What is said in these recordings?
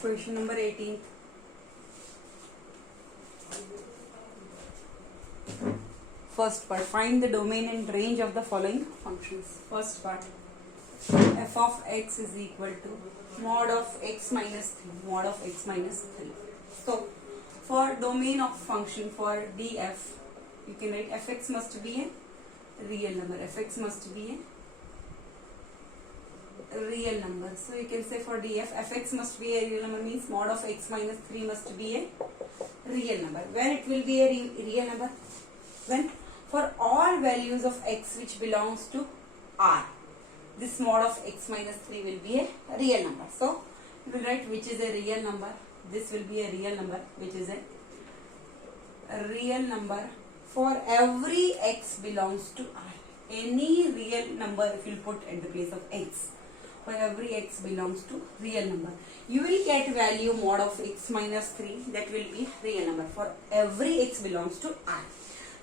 Question number 18. First part, find the domain and range of the following functions. First part, f of x is equal to mod of x minus 3, mod of x minus 3. So, for domain of function for df, you can write fx must be a real number. Fx must be a real number. So, you can say for df, fx must be a real number means mod of x minus 3 must be a real number. When it will be a real number? When for all values of x which belongs to R, this mod of x minus 3 will be a real number. So, we will write which is a real number. This will be a real number which is a real number for every x belongs to R. Any real number if you put in the place of x, for every x belongs to real number, you will get value mod of x minus 3, that will be real number for every x belongs to R.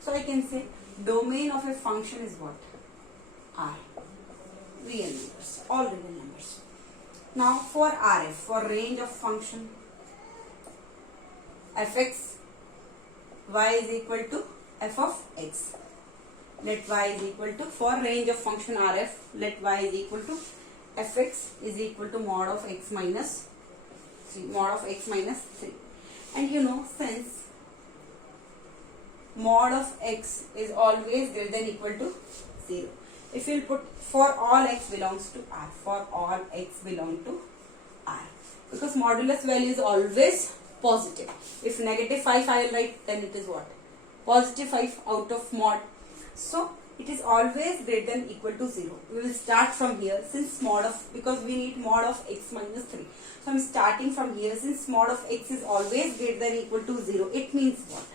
So I can say domain of a function is what? R. Real numbers, all real numbers. Now for RF, for range of function, fx, y is equal to f of x. Let y is equal to, for range of function RF, let y is equal to fx is equal to mod of x minus 3, mod of x minus 3. And you know, since mod of x is always greater than equal to 0. If you will put for all x belongs to R, for all x belong to R, because modulus value is always positive. If negative 5 I will write, then it is what? Positive 5 out of mod. So it is always greater than equal to 0. We will start from here since mod of, because we need mod of x minus 3. So I am starting from here since mod of x is always greater than equal to 0. It means what?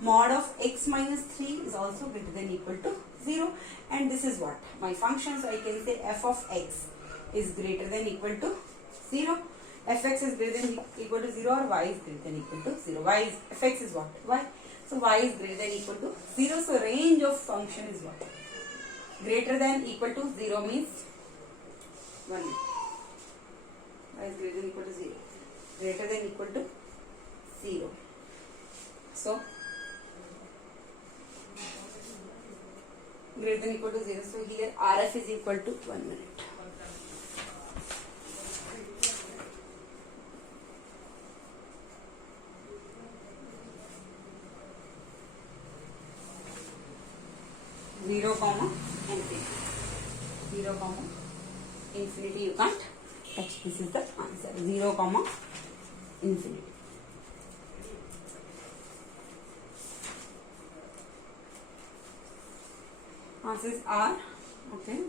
Mod of x minus 3 is also greater than equal to 0, and this is what? My function. So I can say f of x is greater than equal to 0. Fx is greater than equal to 0 or y is greater than equal to 0. Fx is what? Y. So y is greater than equal to 0. So range of function is what? Greater than equal to 0 means 1. Y is greater than equal to 0. Greater than equal to 0. So greater than equal to 0. So here RF is equal to 1 minute. Zero comma infinity. 0 comma infinity you can't touch. This is the answer. 0 comma infinity. Answers are, okay,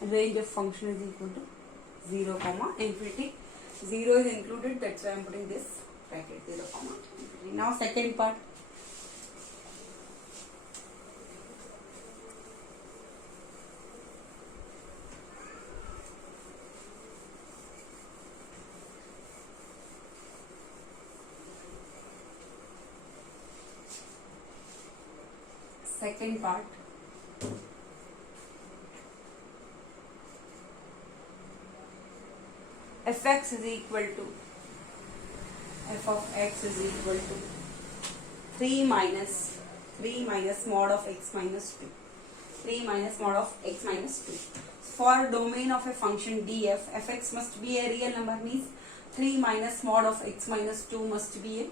range of function is equal to 0 comma infinity. 0 is included, that's why I am putting this bracket, 0 comma infinity. Now second part. Second part. Fx is equal to, f of x is equal to 3 minus mod of x minus 2. 3 minus mod of x minus 2. For domain of a function df, fx must be a real number means 3 minus mod of x minus 2 must be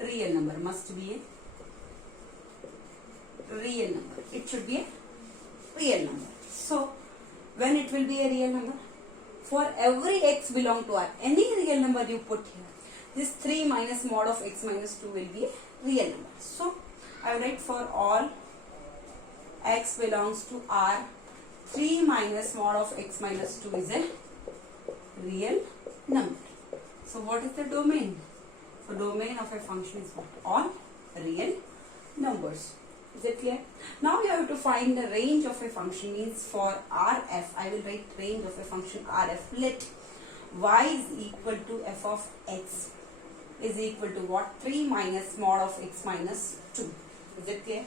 a real number. Must be a real number. It should be a real number. So, when it will be a real number? For every x belong to R, any real number you put here, this 3 minus mod of x minus 2 will be a real number. So, I will write for all x belongs to R, 3 minus mod of x minus 2 is a real number. So, what is the domain? So, domain of a function is what? All real numbers. Is it clear? Now you have to find the range of a function, means for RF, I will write range of a function RF. Let y is equal to f of x is equal to what? 3 minus mod of x minus 2. Is it clear?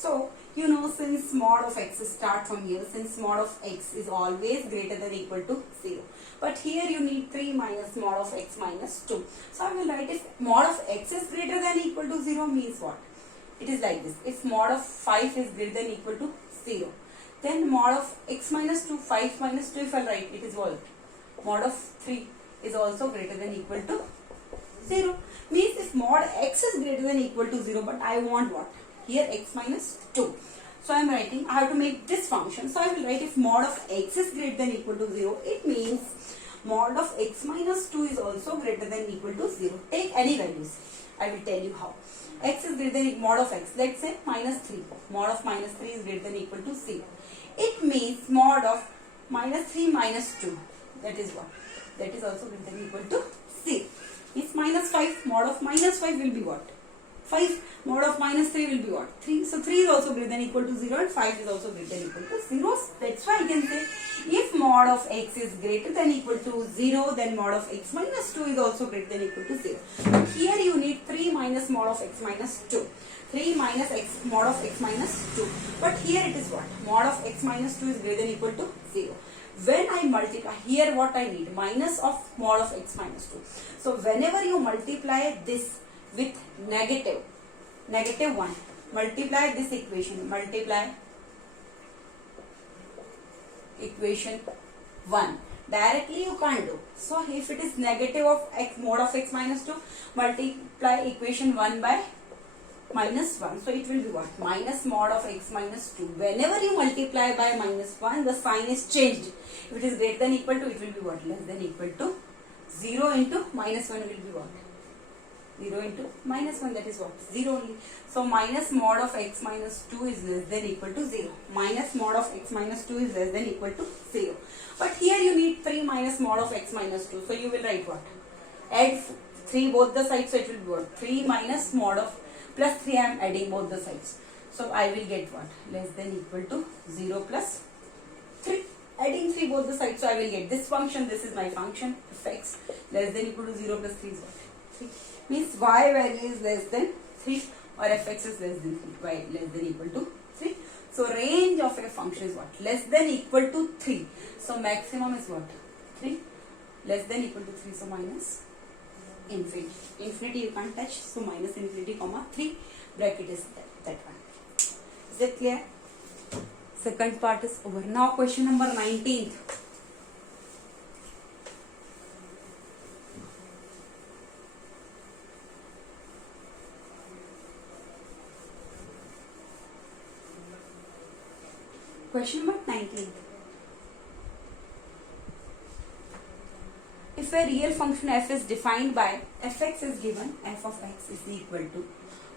So you know, since mod of x start from here, since mod of x is always greater than equal to 0. But here you need 3 minus mod of x minus 2. So I will write, if mod of x is greater than equal to 0 means what? It is like this. If mod of 5 is greater than equal to 0, then mod of x minus 2, 5 minus 2, if I write, it is what? Mod of 3 is also greater than equal to 0. Means if mod x is greater than equal to 0, but I want what? Here x minus 2. So I am writing, I have to make this function. So I will write, if mod of x is greater than equal to 0, it means mod of x minus 2 is also greater than equal to 0. Take any values. I will tell you how. X is greater than mod of x. Let's say minus 3. Mod of minus 3 is greater than equal to 0. It means mod of minus 3 minus 2. That is what? That is also greater than equal to 0. Means minus 5. Mod of minus 5 will be what? 5. Mod of minus 3 will be what? 3. So 3 is also greater than equal to 0 and 5 is also greater than equal to 0. That's why I can say, if mod of x is greater than equal to 0, then mod of x minus 2 is also greater than equal to 0. But here you need 3 minus mod of x minus 2. 3 minus x mod of x minus 2. But here it is what? Mod of x minus 2 is greater than equal to 0. When I multiply, here what I need? Minus of mod of x minus 2. So whenever you multiply this with negative 1, multiply this equation, multiply equation 1. Directly you can't do. So if it is negative of x mod of x minus 2, multiply equation 1 by minus 1. So it will be what? Minus mod of x minus 2. Whenever you multiply by minus 1, the sign is changed. If it is greater than equal to, it will be what? Less than equal to 0 into minus 1 will be what? 0 into minus 1, that is what? 0 only. So minus mod of x minus 2 is less than equal to 0. Minus mod of x minus 2 is less than equal to 0. But here you need 3 minus mod of x minus 2. So you will write what? Add 3 both the sides, so it will be what? 3 minus mod of plus 3, I am adding both the sides. So I will get what? Less than equal to 0 plus 3. Adding 3 both the sides, so I will get this function. This is my function, fx less than equal to 0 plus 3 is what? 3. Means y value is less than 3 or fx is less than 3, y less than equal to 3. So range of a function is what? Less than equal to 3. So maximum is what? 3. Less than equal to 3, so minus infinity. Infinity you can't touch, so minus infinity comma 3, bracket is that one. Is it clear? Second part is over. Now question number 19th. Question number 19. If a real function f is defined by fx is given, f of x is equal to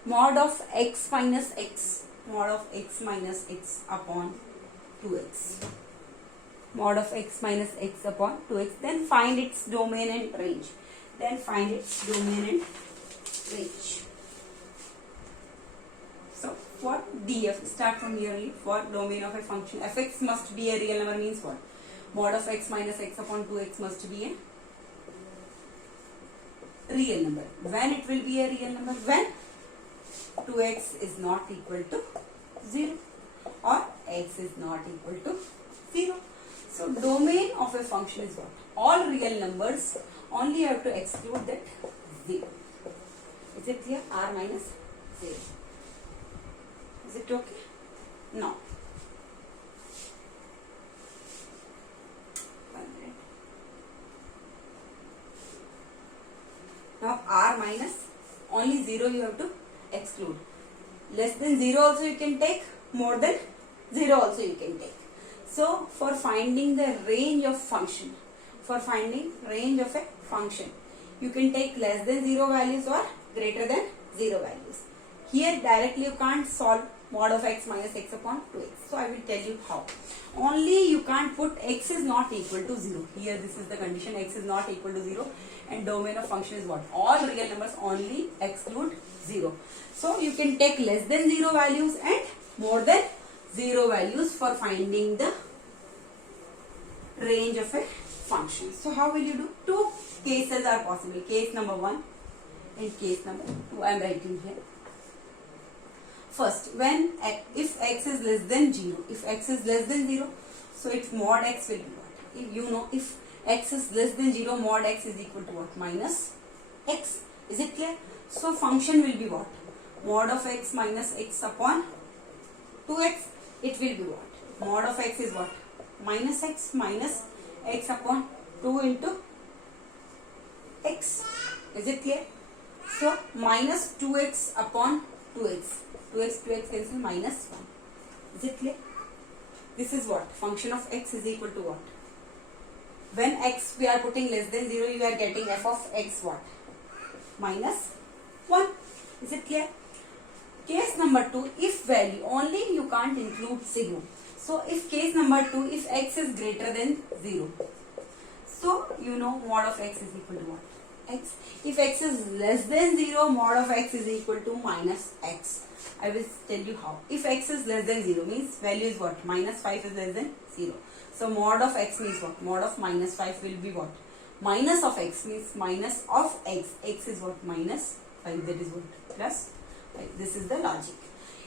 mod of x minus x, mod of x minus x upon 2x. Mod of x minus x upon 2x. Then find its domain and range. Then find its domain and range. So what? df, start from here only. For domain of a function, fx must be a real number means what? Mod of x minus x upon 2x must be a real number. When it will be a real number? When 2x is not equal to 0 or x is not equal to 0. So domain of a function is what? All real numbers, only you have to exclude that 0. Is it clear? R minus 0. Is it okay? No. Now R minus, only 0 you have to exclude. Less than 0 also you can take, more than 0 also you can take. So for finding the range of function, you can take less than 0 values or greater than 0 values. Here directly you can't solve mod of x minus x upon 2x. So I will tell you how. Only you can't put x is not equal to 0. Here this is the condition, x is not equal to 0, and domain of function is what? All real numbers, only exclude 0. So you can take less than 0 values and more than 0 values for finding the range of a function. So how will you do? Two cases are possible. Case number 1 and case number 2. I am writing here. first, if x is less than 0, if x is less than 0, so its mod x will be what? If you know, if x is less than 0, mod x is equal to what? Minus x. Is it clear? So function will be what? Mod of x minus x upon 2x. It will be what? Mod of x is what? Minus x upon 2 into x. Is it clear? So minus 2x upon 2x. 2x cancel, minus 1. Is it clear? This is what? Function of x is equal to what? When x we are putting less than 0, you are getting f of x what? Minus 1. Is it clear? Case number 2, if value, only you can't include 0. So if case number 2, if x is greater than 0, so you know mod of x is equal to what? X. If x is less than 0, mod of x is equal to minus x. I will tell you how. If x is less than 0 means value is what? Minus 5 is less than 0. So mod of x means what? Mod of minus 5 will be what? Minus of x means minus of x. X is what? Minus 5. That is what? Plus 5. This is the logic.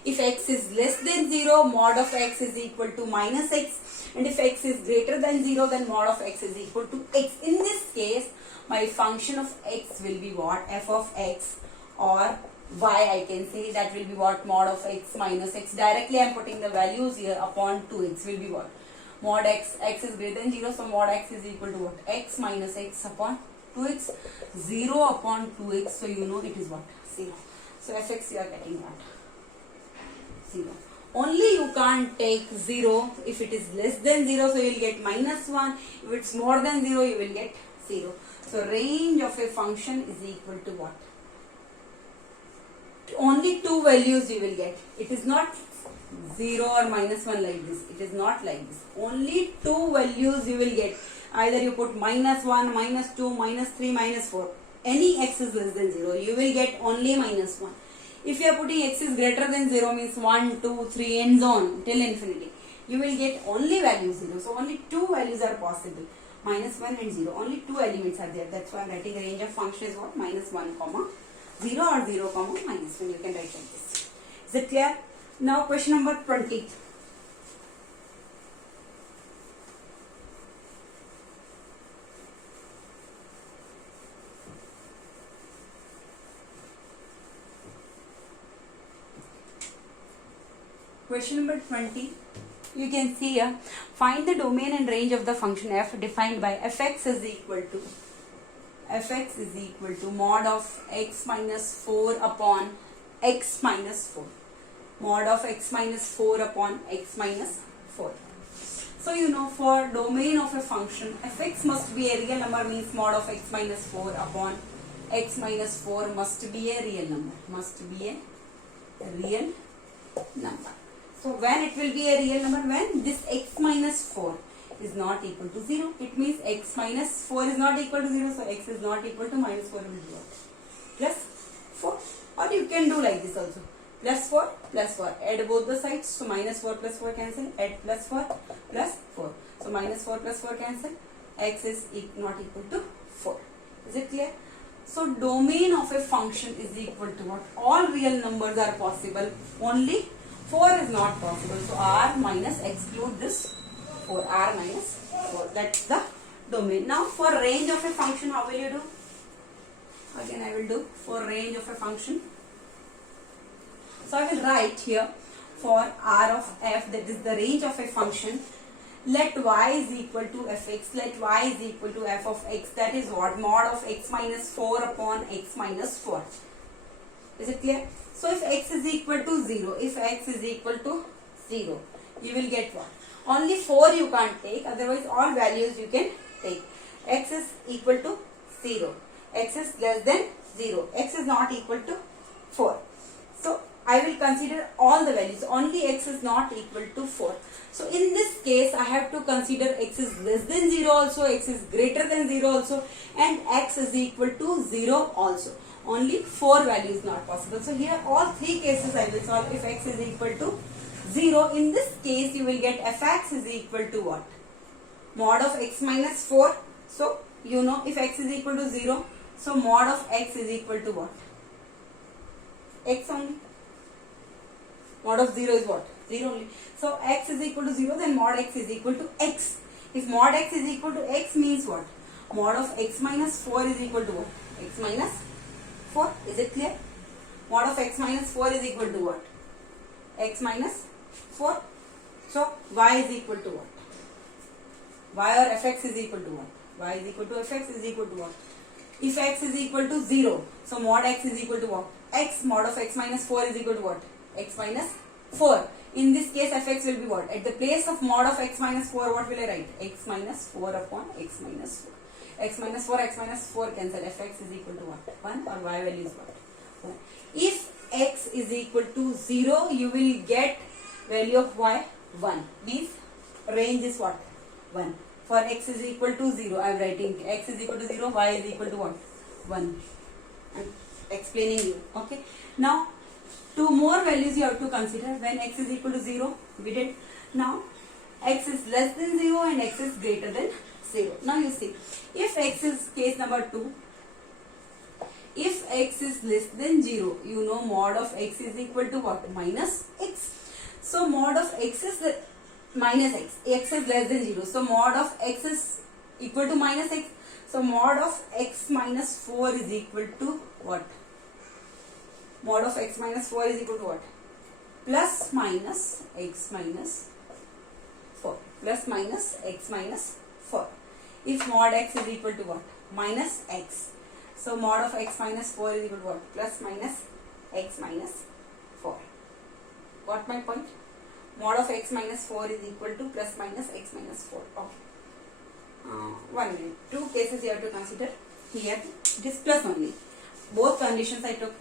If x is less than 0, mod of x is equal to minus x. And if x is greater than 0, then mod of x is equal to x. In this case, my function of x will be what? F of x, or y I can say, that will be what? Mod of x minus x. Directly I am putting the values here upon 2x will be what? Mod x is greater than 0, so mod x is equal to what? X minus x upon 2x. 0 upon 2x, so you know it is what? 0. So fx you are getting what? 0. Only you can't take 0 if it is less than 0, so you will get minus 1. If it's more than 0, you will get 0. So range of a function is equal to what? Only two values you will get. It is not 0 or minus 1 like this. It is not like this. Only two values you will get. Either you put minus 1, minus 2, minus 3, minus 4. Any x is less than 0, you will get only minus 1. If you are putting x is greater than 0 means 1, 2, 3 ends on till infinity, you will get only value 0. So only two values are possible. Minus 1 and 0. Only two elements are there. That's why I am writing the range of function is what? Minus 1, 0 or 0, minus 1. You can write like this. Is it clear? Now question number 20. Question number 20. You can see here, find the domain and range of the function f defined by fx is equal to mod of x minus 4 upon x minus 4. Mod of x minus 4 upon x minus 4. So you know, for domain of a function, fx must be a real number, means mod of x minus 4 upon x minus 4 must be a real number. Must be a real number. So when it will be a real number? When this x minus 4 is not equal to 0. It means x minus 4 is not equal to 0. So x is not equal to minus 4 will be what? Plus 4. Or you can do like this also. Plus 4, plus 4. Add both the sides. So minus 4 plus 4 cancel. Add plus 4, plus 4. So minus 4 plus 4 cancel. X is not equal to 4. Is it clear? So domain of a function is equal to what? All real numbers are possible. Only 4 is not possible. So r minus exclude this 4. R minus 4. That's the domain. Now for range of a function, how will you do? Again I will do for range of a function. So I will write here for r of f, that is the range of a function. Let y is equal to fx. Let y is equal to f of x. That is what? Mod of x minus 4 upon x minus 4. Is it clear? So if x is equal to 0, if x is equal to 0, you will get what? Only 4 you can't take, otherwise all values you can take. X is equal to 0. X is less than 0. X is not equal to 4. So I will consider all the values. Only x is not equal to 4. So in this case, I have to consider x is less than 0 also, x is greater than 0 also, and x is equal to 0 also. Only 4 values not possible. So here all 3 cases I will solve. If x is equal to 0, in this case you will get fx is equal to what? Mod of x minus 4. So you know, if x is equal to 0, so mod of x is equal to what? X only. Mod of 0 is what? 0 only. So x is equal to 0, then mod x is equal to x. If mod x is equal to x means what? Mod of x minus 4 is equal to what? X minus 4. Is it clear? Mod of x minus 4 is equal to what? X minus 4. So y is equal to what? Y or fx is equal to what? Y is equal to fx is equal to what? If x is equal to 0, so mod x is equal to what? X mod of x minus 4 is equal to what? X minus 4. In this case, fx will be what? At the place of mod of x minus 4, what will I write? X minus 4 upon x minus 4. X minus 4 cancel. Fx is equal to what? 1 or y value is what? 1. If x is equal to 0, you will get value of y 1. Means range is what? 1. For x is equal to 0, I am writing x is equal to 0, y is equal to what? 1. I am explaining you. Okay. Now, two more values you have to consider when x is equal to 0. We did. Now, x is less than 0 and x is greater than 0. Now you see, if x is case number 2, if x is less than 0, you know mod of x is equal to what? Minus x. So, mod of x is minus x. X is less than 0. So, mod of x is equal to minus x. So, mod of x minus 4 is equal to what? Mod of x minus 4 is equal to what? Plus minus x minus 4. Plus minus x minus 4. If mod x is equal to what? Minus x. So, mod of x minus 4 is equal to what? Plus minus x minus 4. Got my point? Mod of x minus 4 is equal to plus minus x minus 4. Okay. 1 minute. Two cases you have to consider. Here it is plus only. Both conditions I took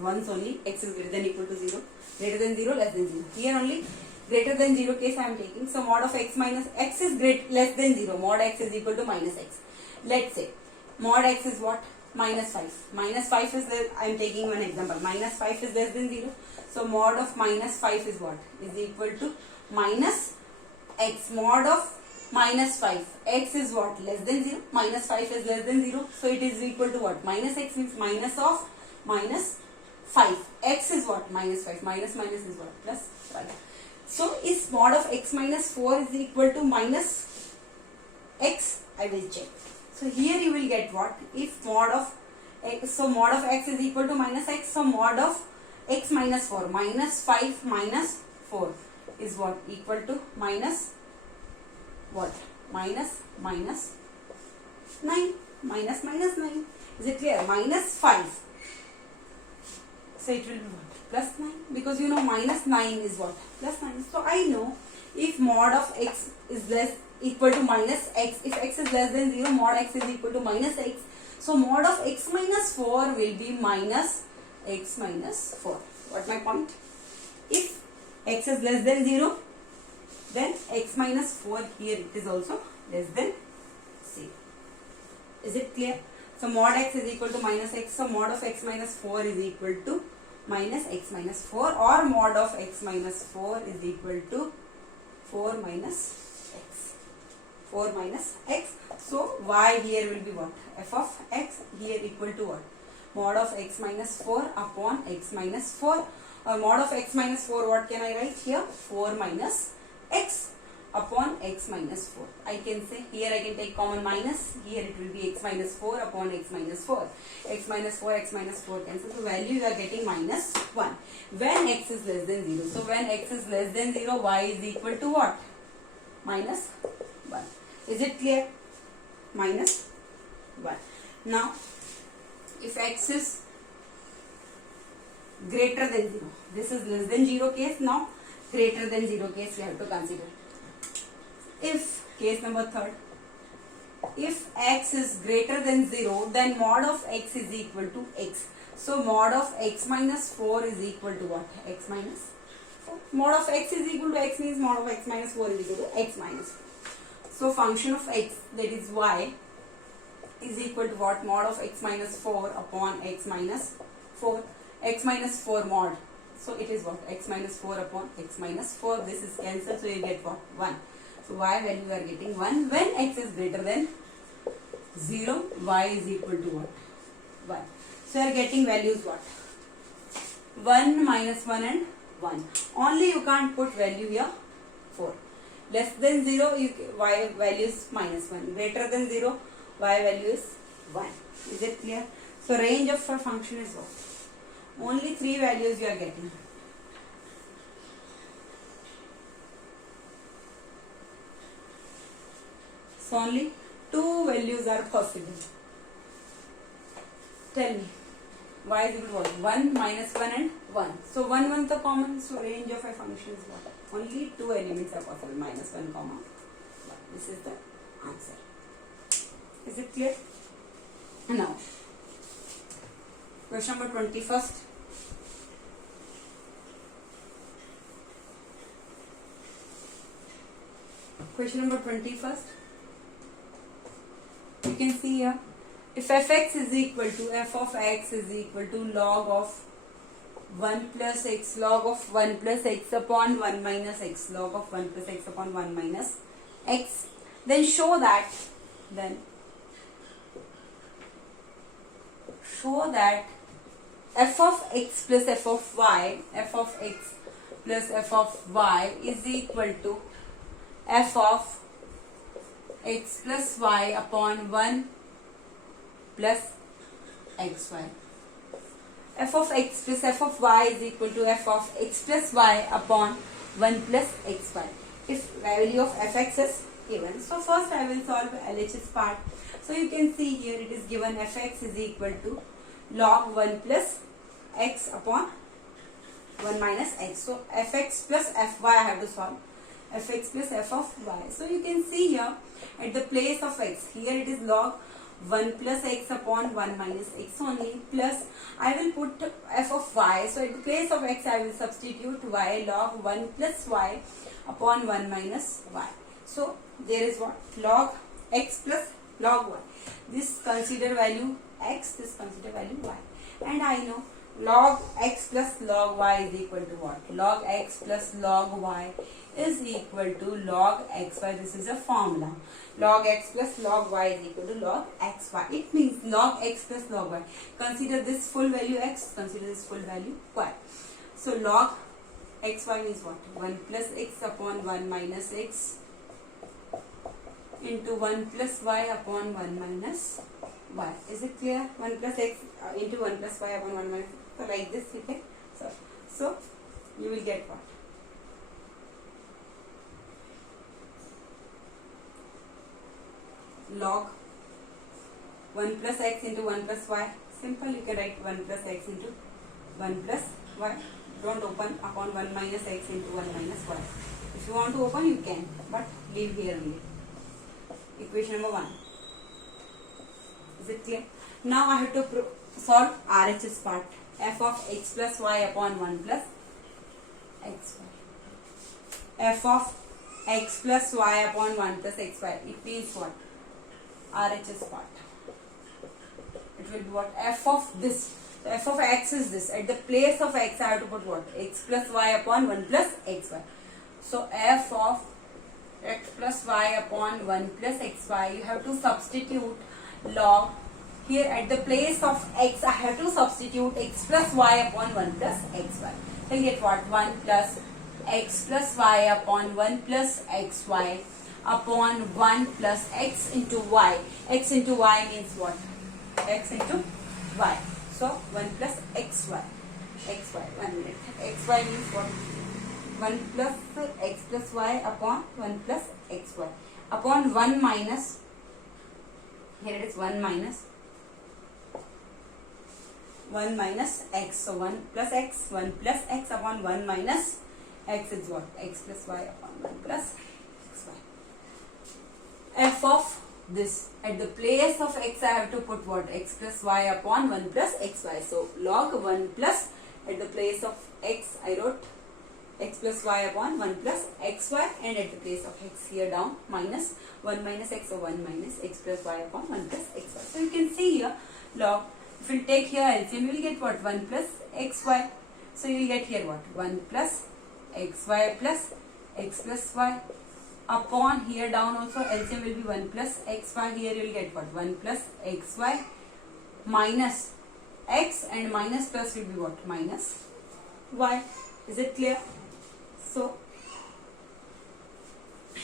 once only. X is greater than equal to 0. Greater than 0, less than 0. Here only greater than 0 case I am taking. So mod of x minus x is less than 0. Mod x is equal to minus x. Let's say mod x is what? Minus 5. Minus 5 is there. I am taking one example. Minus 5 is less than 0. So mod of minus 5 is what? Is equal to minus x. Mod of minus 5. X is what? Less than 0. Minus 5 is less than 0. So it is equal to what? Minus x means minus of minus 5. X is what? Minus 5. Minus minus is what? Plus 5. So is mod of x minus 4 is equal to minus x? I will check. So here you will get what? If mod of x, so mod of x is equal to minus x. So mod of x minus 4. Minus 5 minus 4 is what? Equal to minus what? Minus 9. Minus 9. Is it clear? Minus 5. So it will be what? Plus 9. Because you know minus 9 is what? Plus 9. So I know if mod of x is less equal to minus x. If x is less than 0, mod x is equal to minus x. So mod of x minus 4 will be minus x minus 4. What my point? If x is less than 0, then x minus 4 here it is also less than 0. Is it clear? So mod x is equal to minus x. So mod of x minus 4 is equal to minus x minus 4, or mod of x minus 4 is equal to 4 minus x. 4 minus x. So y here will be what? F of x here equal to what? Mod of x minus 4 upon x minus 4. Or mod of x minus 4, what can I write here? 4 minus x upon x minus 4. I can say here I can take common minus. Here it will be x minus 4 upon x minus 4. X minus 4, x minus 4 cancel. So value you are getting minus 1. When x is less than 0. So when x is less than 0, y is equal to what? Minus 1. Is it clear? Minus 1. Now, if x is greater than 0. This is less than 0 case. Now, greater than 0 case we have to consider. If, case number 3rd, if x is greater than 0, then mod of x is equal to x. So, mod of x minus 4 is equal to what? X minus 4. Mod of x is equal to x means mod of x minus 4 is equal to x minus 4. So, function of x, that is y, is equal to what? Mod of x minus 4 upon x minus 4. X minus 4 mod. So, it is what? X minus 4 upon x minus 4. This is cancelled. So, you get what? 1. So, y value you are getting 1. When x is greater than 0, y is equal to what? 1. So, you are getting values what? 1, minus 1 and 1. Only you can't put value here 4. Less than 0, y value is -1. Greater than 0, y value is 1. Is it clear? So range of a function is what? Only 3 values you are getting. So only 2 values are possible. Tell me. Y is equal to what? 1, -1 and 1. So 1, 1 is common. So range of a function is what? Only 2 elements are possible. -1, 1. This is the answer. Is it clear? Now, question number 21st. Question number 21st. You can see here. If fx is equal to f of x is equal to log of 1 plus x, log of 1 plus x upon 1 minus x, log of 1 plus x upon 1 minus x, then show that f of x plus f of y, f of x plus f of y is equal to f of x plus y upon 1 plus xy. F of x plus f of y is equal to f of x plus y upon 1 plus xy. If value of fx is given. So first I will solve LHS part. So you can see here it is given fx is equal to log 1 plus x upon 1 minus x. So fx plus fy I have to solve. Fx plus f of y. So you can see here at the place of x, here it is log 1 plus x upon 1 minus x only, plus I will put f of y. So at the place of x I will substitute y, log 1 plus y upon 1 minus y. So there is what? Log x plus log y. This consider value x, this consider value y. And I know log x plus log y is equal to what? Log x plus log y is equal to log xy. This is a formula. Log x plus log y is equal to log xy. It means log x plus log y. Consider this full value x, consider this full value y. So log xy means what? 1 plus x upon 1 minus x into 1 plus y upon 1 minus y. Is it clear? 1 plus x into 1 plus y upon 1 minus. So like this you can. So you will get what? Log 1 plus x into 1 plus y. Simple, you can write 1 plus x into 1 plus y. Don't open upon 1 minus x into 1 minus y. If you want to open, you can, but leave here only. Equation number 1. Is it clear? Now I have to solve RHS part. F of x plus y upon 1 plus xy. F of x plus y upon 1 plus xy. It means what? RHS part. It will be what? F of this. So f of x is this. At the place of x I have to put what? X plus y upon 1 plus xy. So f of x plus y upon 1 plus xy, you have to substitute log. Here at the place of x I have to substitute x plus y upon 1 plus xy. So you get what? 1 plus x plus y upon 1 plus xy upon 1 plus x into y. X into y means what? X into y. So 1 plus xy. Xy. 1 minute. Xy means what? 1 plus x plus y upon 1 plus xy. Upon 1 minus. Here it is 1 minus. 1 minus x. So 1 plus x. 1 plus x upon 1 minus x is what? X plus y upon 1 plus xy. F of this. At the place of x I have to put what? X plus y upon 1 plus xy. So log 1 plus, at the place of x I wrote x plus y upon 1 plus xy, and at the place of x here down minus 1 minus x, or 1 minus x plus y upon 1 plus xy. So you can see here log, if you take here LCM you will get what? 1 plus xy. So you will get here what? 1 plus xy plus x plus y upon here down also LCM will be 1 plus xy. Here you will get what? 1 plus xy minus x, and minus plus will be what? Minus y. Is it clear? So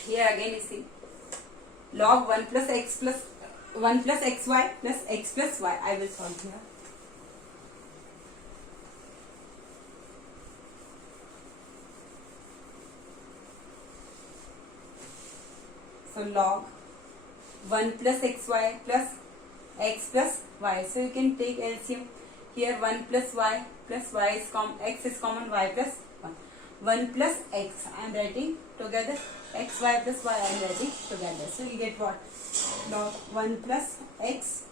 here again you see log 1 plus x plus 1 plus xy plus x plus y. I will solve here. So log 1 plus xy plus x plus y. So you can take LCM. Here 1 plus y plus y is common, x is common, y plus 1. 1 plus x I am writing together, x y plus y I am writing together. So you get what? Log 1 plus x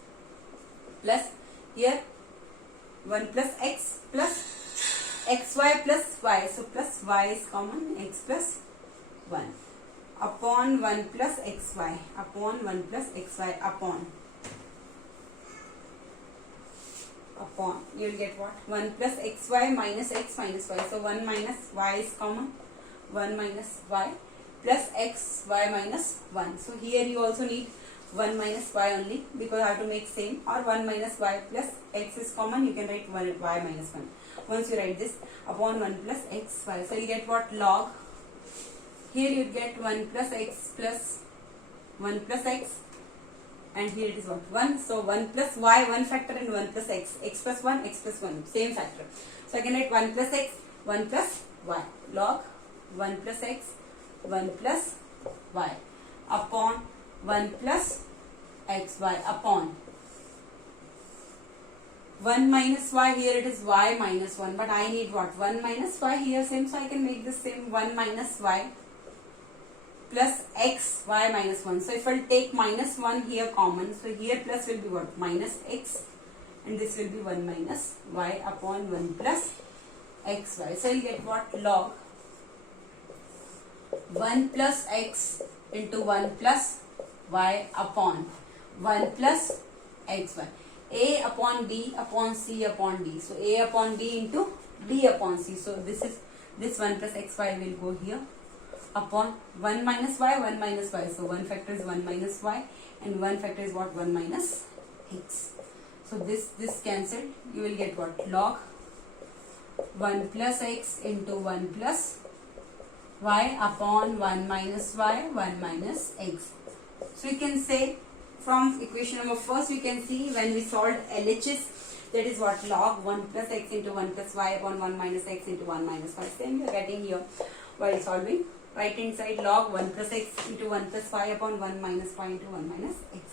plus here 1 plus x plus xy plus y. So plus y is common, x plus 1 upon 1 plus xy upon 1 plus xy upon you will get what? 1 plus xy minus x minus y. So 1 minus y is common, 1 minus y plus x y minus 1. So here you also need 1 minus y only because I have to make same, or 1 minus y plus x is common, you can write 1 y minus 1. Once you write this upon 1 plus x y. So you get what? Log. Here you get 1 plus x plus 1 plus x, and here it is what? 1. So 1 plus y, 1 factor, and 1 plus x. X plus 1, x plus 1, same factor. So I can write 1 plus x, 1 plus y. Log 1 plus x, 1 plus y upon 1 plus xy upon 1 minus y. Here it is y minus 1, but I need what? 1 minus y here same, so I can make this same 1 minus y plus x y minus 1. So if I will take minus 1 here common, so here plus will be what? Minus x, and this will be 1 minus y upon 1 plus xy. So you get what? Log 1 plus x into 1 plus y upon 1 plus xy. A upon b upon c upon d. So a upon b into b upon c. So this 1 plus xy will go here upon 1 minus y, 1 minus y. So 1 factor is 1 minus y, and 1 factor is what? 1 minus x. So this cancelled. You will get what? Log 1 plus x into 1 plus y upon 1 minus y, 1 minus x. So you can say from equation number first, we can see when we solved LHS, that is what? Log 1 plus x into 1 plus y upon 1 minus x into 1 minus y. Same we are getting here while solving. Right hand side, log 1 plus x into 1 plus y upon 1 minus y into 1 minus x.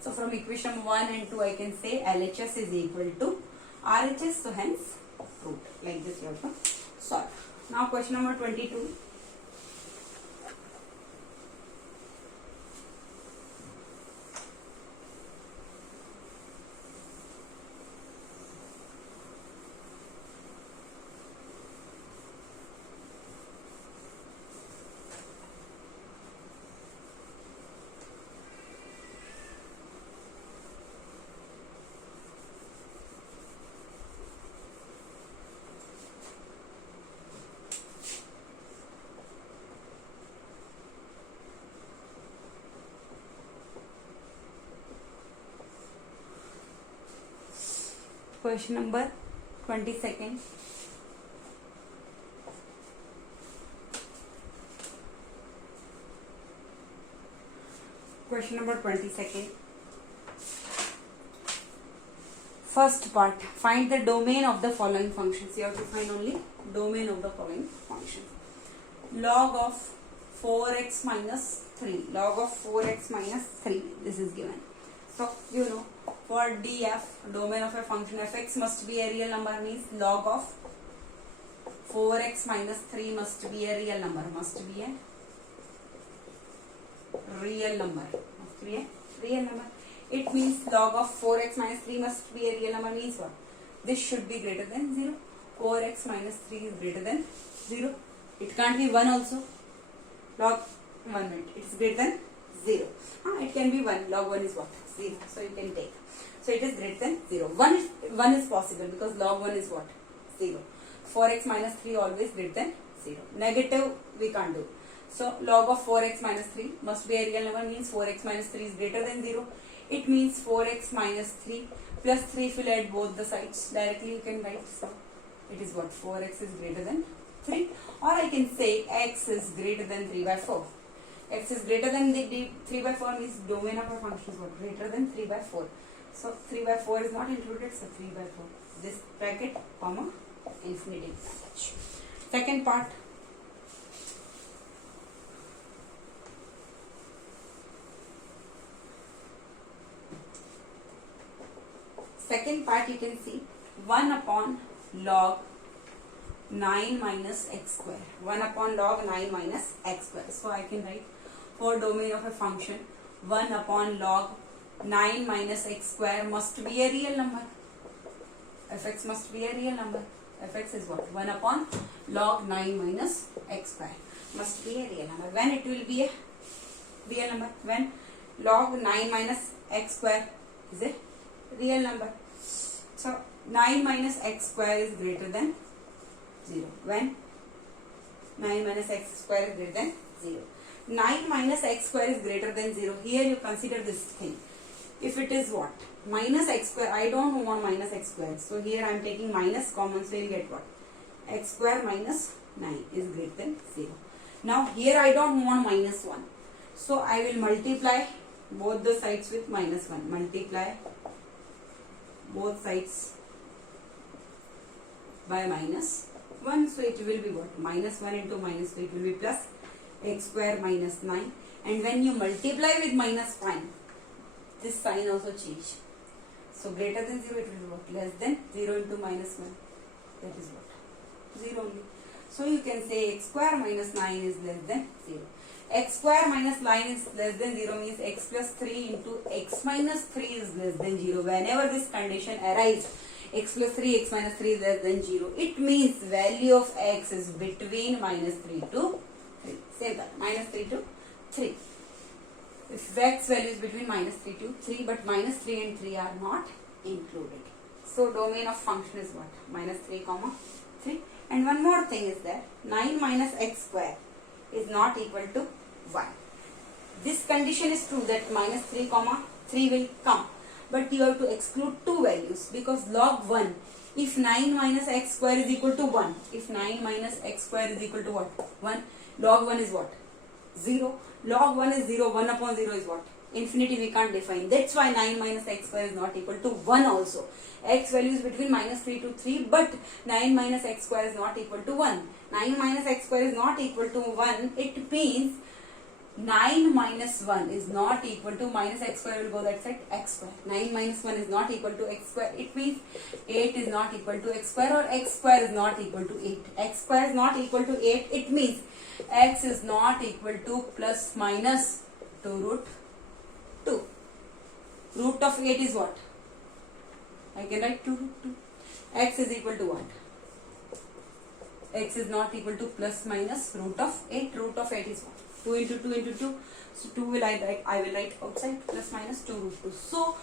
So from equation number 1 and 2, I can say LHS is equal to RHS. So hence proved. Like this you have to solve. Now question number 22. Question number 22nd. Question number 22nd. First part, find the domain of the following functions. You have to find only domain of the following functions. Log of 4x minus 3. Log of 4x minus 3. This is given. So, you know, for df, domain of a function fx must be a real number, means log of 4x minus 3 must be a real number. Must be a real number. Must be a real number. It means log of 4x minus 3 must be a real number, means what? This should be greater than 0. 4x minus 3 is greater than 0. It can't be 1 also. Log 1 minute. It is greater than 0. It can be 1. Log 1 is what? 0. So you can take. So it is greater than 0. 1 is possible because log 1 is what? 0. 4x minus 3 always greater than 0. Negative we can't do. So log of 4x minus 3 must be a real number, means 4x minus 3 is greater than 0. It means 4x minus 3 plus 3 if you add both the sides. Directly you can write. So it is what? 4x is greater than 3, or I can say x is greater than 3 by 4. X is greater than the 3 by 4 means domain of our function is what? Greater than 3 by 4. So 3 by 4 is not included, so 3 by 4. This bracket, comma, infinity bracket. Second part. Second part you can see 1 upon log 9 minus x square. 1 upon log 9 minus x square. So I can write for domain of a function 1 upon log 9 minus x square must be a real number. Fx must be a real number. Fx is what? 1 upon log 9 minus x square must be a real number. When it will be a real number? When log 9 minus x square is a real number. So 9 minus x square is greater than 0. When 9 minus x square is greater than 0. 9 minus x square is greater than 0. Here you consider this thing. If it is what? Minus x square. I don't want minus x square. So here I am taking minus common. So you get what? X square minus 9 is greater than 0. Now here I don't want minus 1. So I will multiply both the sides with minus 1. Multiply both sides by minus 1. So it will be what? Minus 1 into minus 2. It will be plus x square minus 9. And when you multiply with minus 1, this sign also change. So greater than 0 it will be what? Less than 0 into minus 1. That is what? 0 only. So you can say x square minus 9 is less than 0. X square minus 9 is less than 0 means x plus 3 into x minus 3 is less than 0. Whenever this condition arises, x plus 3, x minus 3 is less than 0. It means value of x is between minus 3 to 3. Say that. Minus 3 to 3. If x value is between minus 3 to 3, but minus 3 and 3 are not included. So domain of function is what? Minus 3 comma 3. And one more thing is that 9 minus x square is not equal to 1. This condition is true that minus 3 comma 3 will come. But you have to exclude two values because log 1, if 9 minus x square is equal to 1, if 9 minus x square is equal to what? 1, log 1 is what? 0. Log 1 is 0, 1 upon 0 is what? Infinity we can't define. That's why 9 minus x square is not equal to 1 also. X value is between minus 3 to 3, but 9 minus x square is not equal to 1. 9 minus x square is not equal to 1. It means 9 minus 1 is not equal to minus x square will go that side x square. 9 minus 1 is not equal to x square. It means 8 is not equal to x square or x square is not equal to 8. X square is not equal to 8. It means x is not equal to plus minus 2 root 2. Root of 8 is what? I can write 2 root 2. X is equal to what? X is not equal to plus minus root of 8. Root of 8 is what? 2 into 2 into 2. So 2 will I will write outside plus minus 2 root 2. So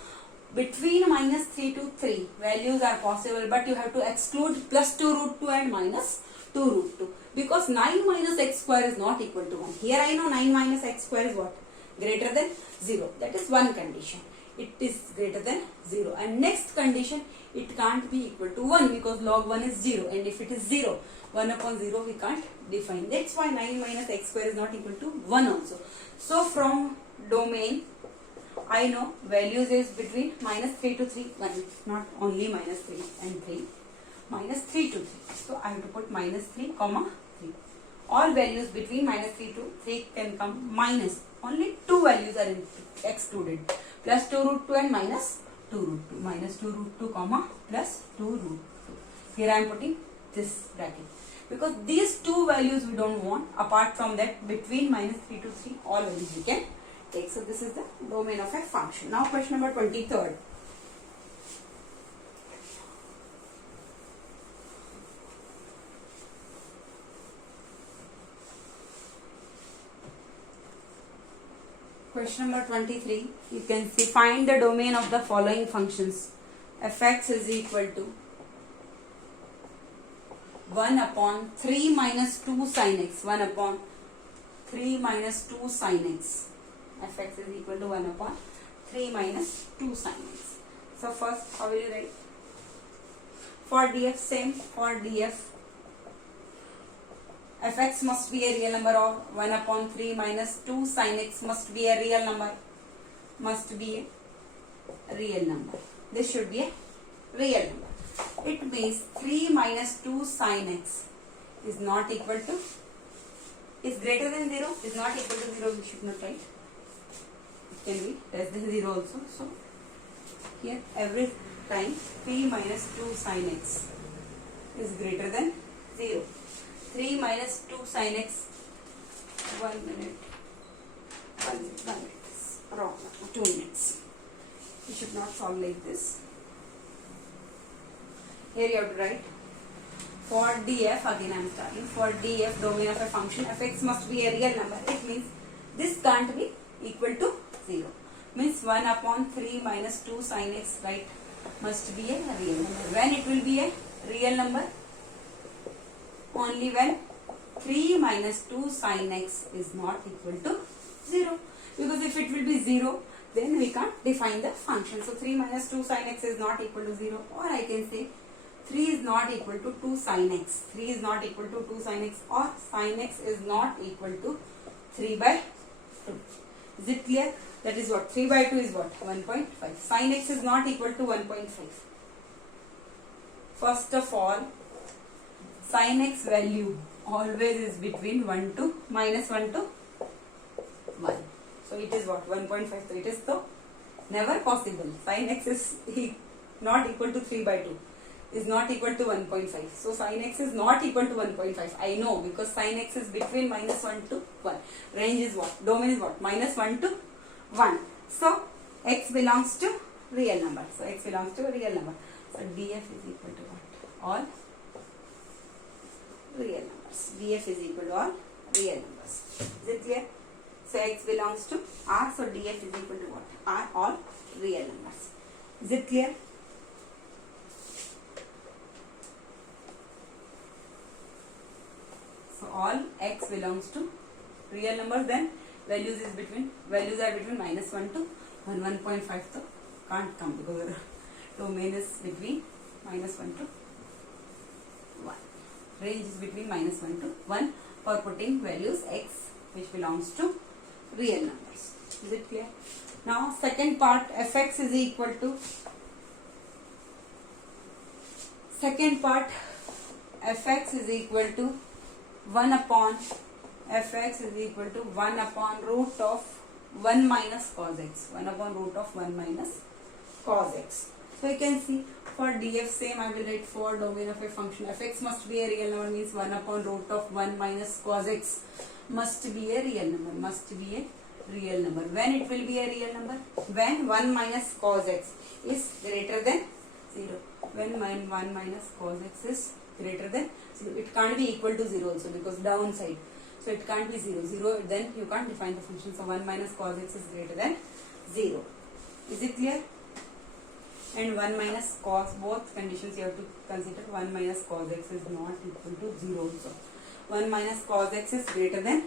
between minus 3 to 3 values are possible, but you have to exclude plus 2 root 2 and minus 2 root 2 because 9 minus x square is not equal to 1. Here I know 9 minus x square is what? Greater than 0. That is one condition. It is greater than 0. And next condition, it can't be equal to 1 because log 1 is 0. And if it is 0, 1 upon 0 we can't define. That's why 9 minus x square is not equal to 1 also. So from domain, I know values is between minus 3 to 3. Not only minus 3 and 3. Minus 3 to 3. So I have to put minus 3 comma 3. All values between minus 3 to 3 can come minus. Only two values are excluded. Plus 2 root 2 and minus 2 root 2. Minus 2 root 2 comma plus 2 root 2. Here I am putting this bracket. Because these two values we don't want. Apart from that, between minus 3 to 3, all values we can take. So this is the domain of a function. Now question number 23rd. Question number 23, you can see find the domain of the following functions. Fx is equal to 1 upon 3 minus 2 sin x. 1 upon 3 minus 2 sin x. Fx is equal to 1 upon 3 minus 2 sin x. So first, how will you write? For df, same. For df, fx must be a real number, or 1 upon 3 minus 2 sin x must be a real number. Must be a real number. This should be a real number. It means 3 minus 2 sin x is not equal to, is greater than 0, is not equal to 0, we should not write. It can be less than 0 also. So here every time 3 minus 2 sin x is greater than 0. 3 minus 2 sin x, 1 minute, 1 minute, wrong, 2 minutes. You should not solve like this. Here you have to write, for df, again I am starting, for df domain of a function, fx must be a real number. It means this can't be equal to 0. Means 1 upon 3 minus 2 sin x, right, must be a real number. When it will be a real number? Only when 3 minus 2 sin x is not equal to 0. Because if it will be 0, then we can't define the function. So 3 minus 2 sin x is not equal to 0. Or I can say 3 is not equal to 2 sin x. 3 is not equal to 2 sin x, or sin x is not equal to 3 by 2. Is it clear? That is what? 3 by 2 is what? 1.5. Sin x is not equal to 1.5. First of all, sin x value always is between 1 to minus 1 to 1. So it is what? 1.5. So it is so never possible. Sin x is not equal to 3 by 2. Is not equal to 1.5. So sin x is not equal to 1.5. I know, because sin x is between minus 1 to 1. Range is what? Domain is what? Minus 1 to 1. So x belongs to real number. So x belongs to a real number. So df is equal to what? All real numbers. df is equal to all real numbers. Is it clear? So x belongs to R. So df is equal to what? R, all real numbers. Is it clear? So all x belongs to real numbers, then values are between minus 1 to 1, 1.5, so can't come because the domain is between minus 1 to 1. Range is between minus 1 to 1 for putting values x which belongs to real numbers. Is it clear? Now second part, fx is equal to, second part, fx is equal to 1 upon, fx is equal to 1 upon root of 1 minus cos x. 1 upon root of 1 minus cos x. So you can see for df same I will write, for domain of a function fx must be a real number, means 1 upon root of 1 minus cos x must be a real number. Must be a real number. When it will be a real number? When 1 minus cos x is greater than 0. When 1 minus cos x is greater than 0. It can't be equal to 0 also, because downside. So it can't be 0. 0, then you can't define the function. So 1 minus cos x is greater than 0. Is it clear? And 1 minus cos, both conditions you have to consider. 1 minus cos x is not equal to 0 also. 1 minus cos x is greater than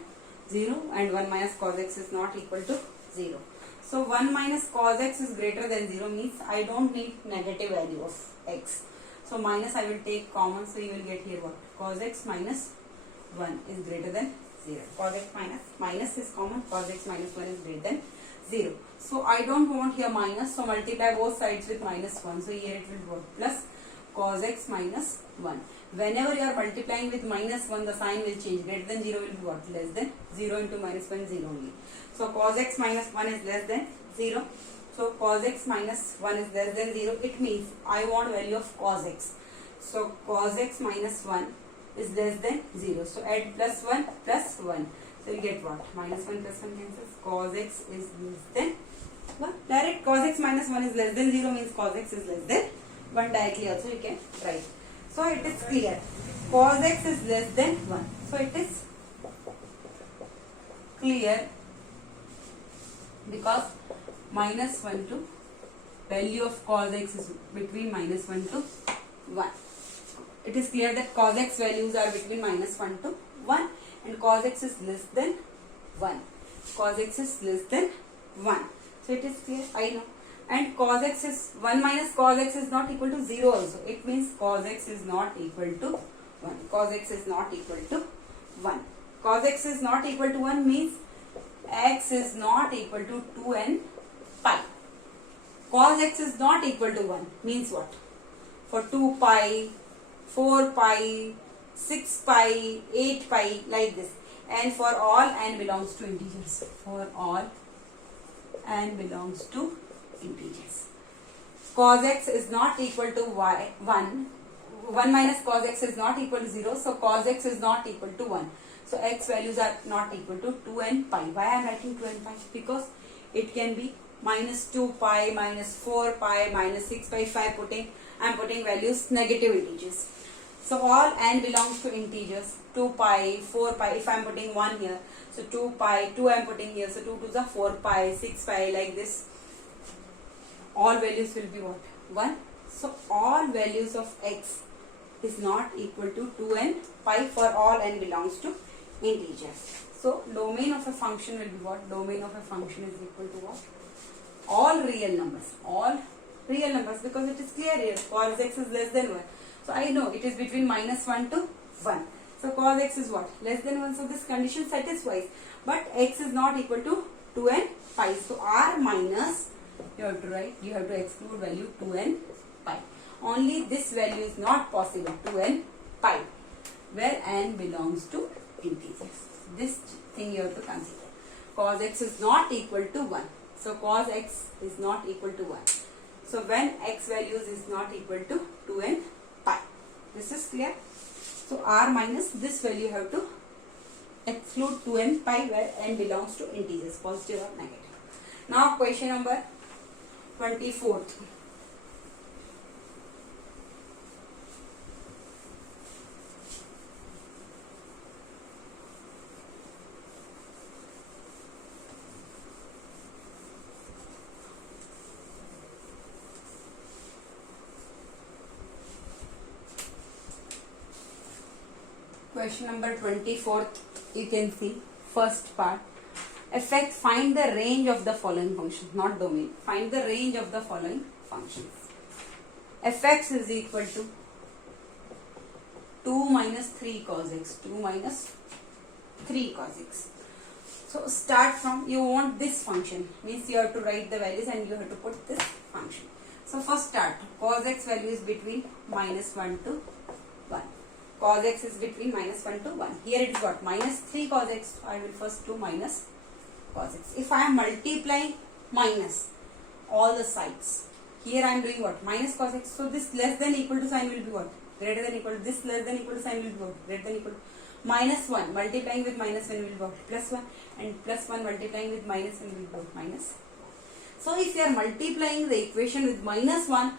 0, and 1 minus cos x is not equal to 0. So 1 minus cos x is greater than 0 means I don't need negative value of x. So minus I will take common, so you will get here what? Cos x minus 1 is greater than 0. Cos x minus is common, cos x minus 1 is greater than 0. So I don't want here minus, so multiply both sides with minus 1. So here it will go plus cos x minus 1. Whenever you are multiplying with minus 1, the sign will change. Greater than 0 will be what? Less than 0 into minus 1, 0 only. So cos x minus 1 is less than 0. So cos x minus 1 is less than 0. It means I want value of cos x. So cos x minus 1 is less than 0. So add plus 1 plus 1. So you get what? Minus 1 plus 1 cancels. Cos x is less than 1. Direct cos x minus 1 is less than 0 means cos x is less than 1. Directly also you can write. So it is clear. Cos x is less than 1. So it is clear, because minus 1 to, value of cos x is between minus 1 to 1. It is clear that cos x values are between minus 1 to 1, and cos x is less than 1. Cos x is less than 1. So it is clear, I know. And cos x is 1 minus cos x is not equal to 0 also. It means cos x is not equal to 1. Cos x is not equal to 1. Cos x is not equal to 1 means x is not equal to 2n pi. Cos x is not equal to 1 means what? For 2 pi, 4 pi, 6 pi, 8 pi, like this. And for all n belongs to integers. For all n belongs to integers. Cos x is not equal to 1. 1 minus cos x is not equal to 0. So cos x is not equal to 1. So x values are not equal to 2n pi. Why I am writing 2n pi? Because it can be minus 2 pi, minus 4 pi, minus 6 pi. If I am putting values negative integers. So all n belongs to integers. 2 pi, 4 pi. If I am putting 1 here, so 2 pi, 2 I am putting here. So 2 to the 4 pi, 6 pi, like this. All values will be what? 1. So all values of x is not equal to 2n pi for all n belongs to integers. So domain of a function will be what? Domain of a function is equal to what? All real numbers. All real numbers, because it is clear here. Cos x is less than 1. So I know it is between minus 1 to 1. So cos x is what? Less than 1. So this condition satisfies. But x is not equal to 2n pi. So r minus, you have to write, you have to exclude value 2n pi. Only this value is not possible, 2n pi, where n belongs to integers. This thing you have to consider. Cos x is not equal to 1. So cos x is not equal to 1. So when x values is not equal to 2n pi. This is clear. So r minus this value you have to exclude 2n pi where n belongs to integers, positive or negative. Now question number 24th. Question number 24th, you can see first part. Fx, find the range of the following functions, not domain. Find the range of the following functions. Fx is equal to 2 minus 3 cos x. 2 minus 3 cos x. So start from, you want this function, means you have to write the values and you have to put this function. So first start, cos x value is between minus 1 to 1. Cos x is between minus 1 to 1. Here it is what? Minus 3 cos x. I will first do minus cos x. If I am multiplying minus all the sides, here I am doing what? Minus cos x. So this less than equal to sign will be what? Greater than equal to, this less than equal to sign will be what? Greater than equal to. Minus 1 multiplying with minus 1 will be what? Plus 1. And plus 1 multiplying with minus 1 will be what? Minus. So if you are multiplying the equation with minus 1,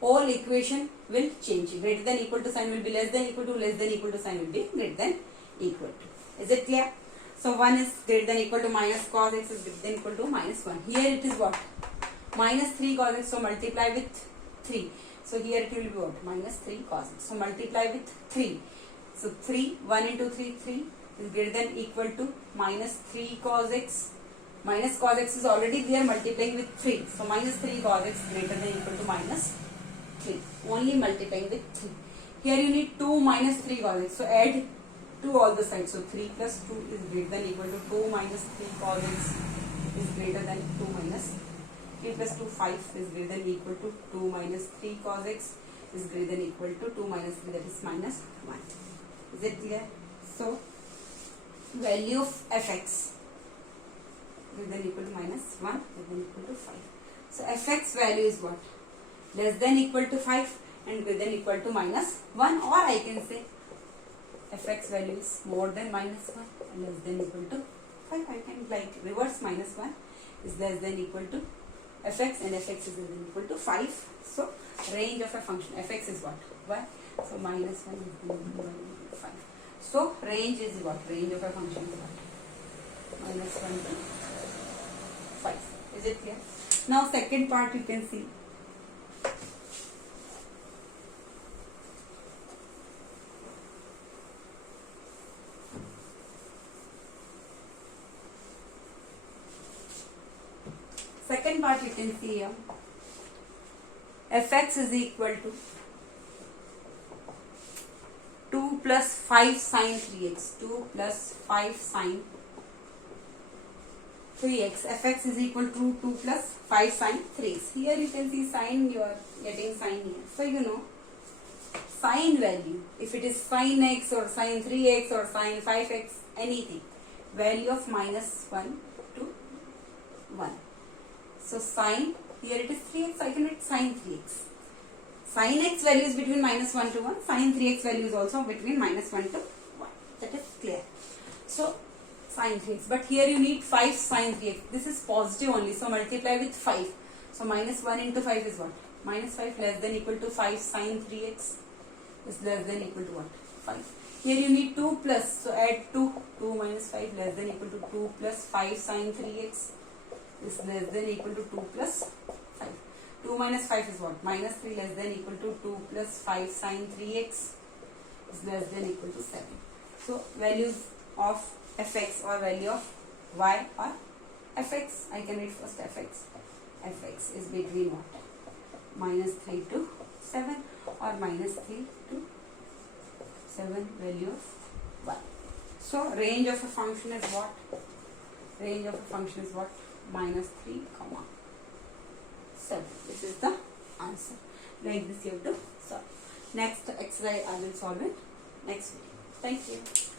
whole equation will change. Greater than equal to sign will be less than equal to, less than equal to sign will be greater than equal to. Is it clear? So 1 is greater than equal to minus cos x is greater than equal to minus 1. Here it is what? Minus 3 cos x. So multiply with 3. So here it will be what? Minus 3 cos x. So multiply with 3. So 3, 1 into 3, 3 is greater than equal to minus 3 cos x. Minus cos x is already there, multiplying with 3. So minus 3 cos x greater than equal to minus 3. Only multiplying with 3. Here you need 2 minus 3 cos x. So add to all the sides. So 3 plus 2 is greater than equal to 2 minus 3 cos x is greater than 2 minus 3 plus 2, 5 is greater than equal to 2 minus 3 cos x is greater than equal to 2 minus 3, that is minus 1. Is it clear? So value of fx greater than equal to minus 1, greater than equal to 5. So fx value is what? Less than equal to 5 and greater than equal to minus 1, or I can say fx value is more than minus 1 and less than equal to 5. I can like reverse minus 1 is less than equal to fx and fx is less than equal to 5. So range of a function fx is what? 1. So minus 1 is less than 5. So range is what? Range of a function is what? Minus 1 to 5. Is it clear? Now second part you can see. Second part you can see here. Fx is equal to 2 plus 5 sine 3x. 2 plus 5 sine 3x. fx is equal to 2 plus 5 sine 3x. Here you can see sine, you are getting sine here. So you know sine value, if it is sine x or sine 3x or sine 5x, anything, value of minus 1 to 1. So sine, here it is 3x, I can write sine 3x. Sine x value is between minus 1 to 1, sine 3x value is also between minus 1 to 1. That is clear. So sine 3x, but here you need 5 sine 3x. This is positive only, so multiply with 5. So minus 1 into 5 is what? Minus 5 less than equal to 5 sine 3x is less than equal to what? 5. Here you need 2 plus, so add 2. 2 minus 5 less than equal to 2 plus 5 sine 3x is less than equal to 2 plus 5. 2 minus 5 is what? Minus 3 less than equal to 2 plus 5 sine 3x is less than equal to 7. So values of fx or value of y or fx, I can write first fx. fx is between what? Minus 3 to 7 or minus 3 to 7 value of y. So range of a function is what? Range of a function is what? Minus 3 comma 7. This is the answer. Like this you have to solve. Next exercise I will solve in next video. Thank you.